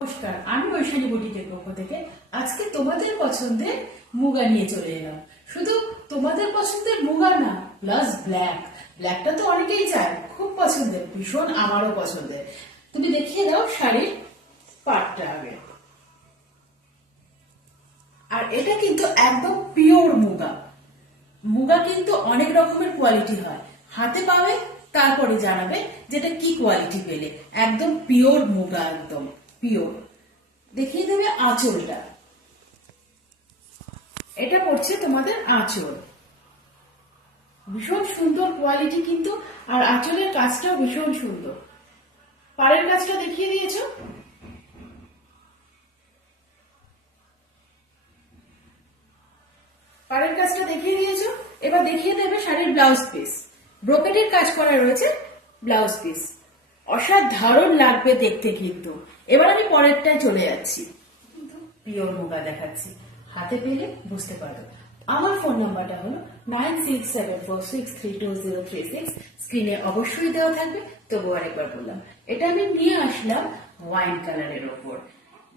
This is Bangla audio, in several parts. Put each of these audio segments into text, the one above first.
নমস্কার, আমি ঐশানী বুটিকের পক্ষ থেকে আজকে তোমাদের পছন্দের মুগা নিয়ে চলে এলাম। শুধু তোমাদের পছন্দের মুগা না, প্লাস ব্ল্যাকটা তো অনেকেই চায়, খুব পছন্দের, ভীষণ আমারও পছন্দের। তুমি দেখিয়ে দাও শাড়ির পাটটা আগে। আর এটা কিন্তু একদম পিওর মুগা। মুগা কিন্তু অনেক রকমের কোয়ালিটি হয়, হাতে পাবে তারপরে জানাবে যেটা কি কোয়ালিটি পেলে। একদম পিওর মুগা, একদম পিওর। দেখিয়ে দেবে আঁচলটা, এটা পড়ছে তোমাদের আঁচল, ভীষণ সুন্দর কোয়ালিটি কিন্তু। আর আঁচলের কাজটাও ভীষণ সুন্দর। পাড়ের কাজটা দেখিয়ে দিয়েছো, পাড়ের কাজটা দেখিয়ে দিয়েছো। এবার দেখিয়ে দেবে শাড়ির ব্লাউজ পিস। ব্রোকেটের কাজ করা রয়েছে ব্লাউজ পিস, অসাধারণ লাগবে দেখতে কিন্তু। এবার আমি পরেরটায় চলে যাচ্ছি, পিওর মুগা দেখাচ্ছি, হাতে পেলে বুঝতে পারো। আমার ফোন নাম্বারটা হলো 9674632036। স্ক্রিনে অবশ্যই দেওয়া থাকবে, তবু আরেকবার বললাম। এটা আমি নিয়ে আসলাম ওয়াইন কালারের ওপর,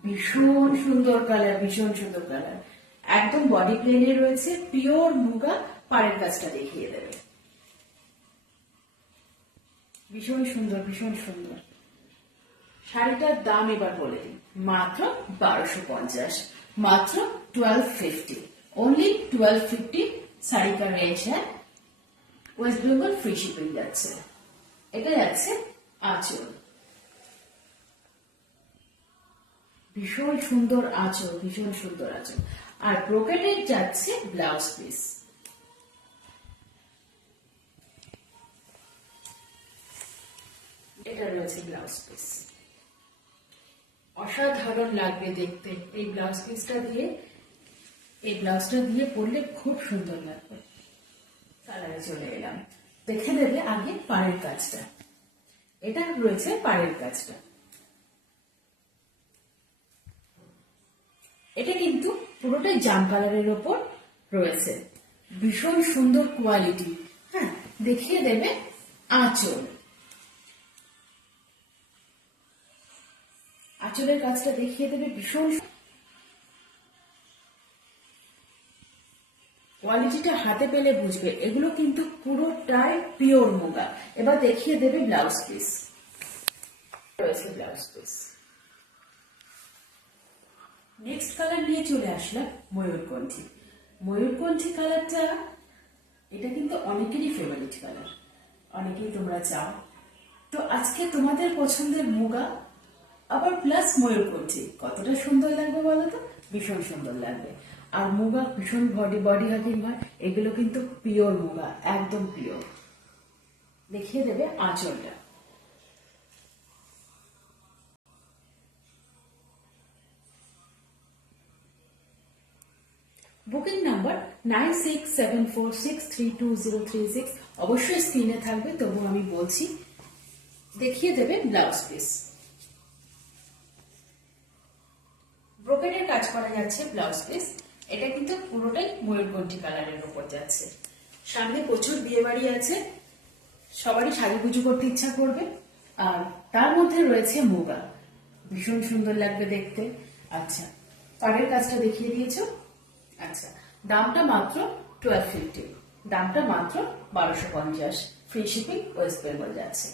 ভীষণ সুন্দর কালার, ভীষণ সুন্দর কালার, একদম বডি প্লেনে রয়েছে, পিওর মুগা। পাড়ের কাজটা দেখিয়ে দেবে, ভীষণ সুন্দর, ভীষণ সুন্দর। শাড়িটার দাম এবার বলে দিই, মাত্র 1250, মাত্র 1250, ओनली 1250 শাড়ি का रेंज है। ওয়েস্ট বেঙ্গল ফ্রি শিপিং যাচ্ছে। এটা যাচ্ছে আঁচল, ভীষণ সুন্দর আঁচল, ভীষণ সুন্দর আঁচল। আর ব্রোকেটের যাচ্ছে ব্লাউজ পিস। এটা রয়েছে ব্লাউজ পিস, অসাধারণ লাগবে দেখতে। এই ব্লাউজ পিসটা দিয়ে, এই ব্লাউজটা দিয়ে পরলে খুব সুন্দর লাগবে। কালারে চলে এলাম, দেখে দেবে আগে পাড়ের কাজটা। এটা রয়েছে পাড়ের কাজটা, এটা কিন্তু পুরোটাই জাম কালারের ওপর রয়েছে, ভীষণ সুন্দর কোয়ালিটি। হ্যাঁ, দেখিয়ে দেবে আঁচল, আঁচলের কাজটা দেখিয়ে দেবে, ভীষণ কোয়ালিটিটা হাতে পেলে বুঝবে। এগুলো কিন্তু পুরোটাই পিওর মুগা। এবার দেখিয়ে দেবে ব্লাউজ পিস, রয়েছে ব্লাউজ পিস। নেক্সট কালার নিয়ে চলে আসলাম ময়ূরকণ্ঠী। ময়ূরকণ্ঠী কালারটা, এটা কিন্তু অনেকেরই ফেভারিট কালার, অনেকেই তোমরা চাও। তো আজকে তোমাদের পছন্দের মুগা আবার প্লাস ময়ূরকণ্ঠী, কতটা সুন্দর লাগবে বলো তো? ভীষণ সুন্দর লাগবে। আর মুগা ভীষণ বডি হাগিং হয়, এগুলো কিন্তু পিওর মুগা, একদম পিওর। দেখিয়ে দেবে আঁচলটা, বুকিং নাম্বার 9674632036, অবশ্যই স্ক্রিনে থাকবে, তবু আমি বলছি। দেখিয়ে দেবে ব্লাউজ পিস, ব্রোকেটের কাজ করা যাচ্ছে ব্লাউজ পিস। এটা কিন্তু পুরোটাই ময়ূরকণ্ঠী কালারের উপর যাচ্ছে। সামনে প্রচুর বিয়ে বাড়ি আছে, সবারই সাজুগুজু করতে ইচ্ছা করবে, আর তার মধ্যে রয়েছে মুগা, ভীষণ সুন্দর লাগবে দেখতে। আচ্ছা, পাড়ের কাজটা দেখিয়ে দিয়েছো। আচ্ছা, দামটা মাত্র 1250, দামটা মাত্র 1250, ফ্রি শিপিং, ওয়েস্ট বেঙ্গল যাচ্ছে।